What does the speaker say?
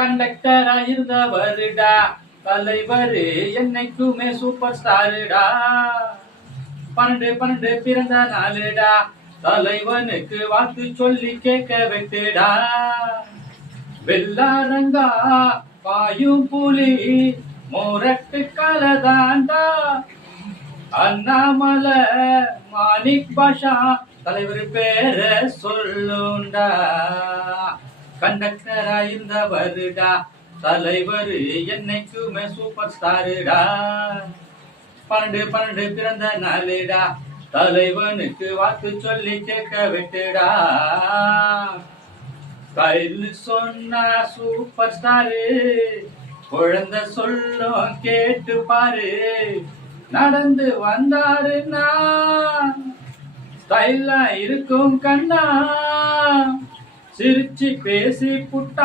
கண்டக்டரா இருந்தவருடா தலைவரு என்னைக்குமே சூப்பர் ஸ்டாருடா. 12 பிறந்த நாளுடா தலைவனுக்கு வாழ்த்து சொல்லி கேட்க வைத்துடா. வெள்ளாரங்கா பாயும் புலி மோரட்டு கலதாண்டா. அண்ணாமலை மாணிக் பாஷா தலைவர் பேர சொல்லுண்டா. கண்டக்டரா இருந்தவருடா தலைவர் என்னைக்குமே சூப்பர் ஸ்டாருடா. 12 பிறந்த நாளுடா தலைவனுக்கு வாக்கு சொல்லி கேட்க விட்டுடா. கையில் சொன்னா சூப்பர் ஸ்டாரு குழந்தை சொல்லும் கேட்டு பாரு. நடந்து வந்தாருன்னா ஸ்டைலா இருக்கும் கண்ணா சிரிச்சு பேசி புட்டா.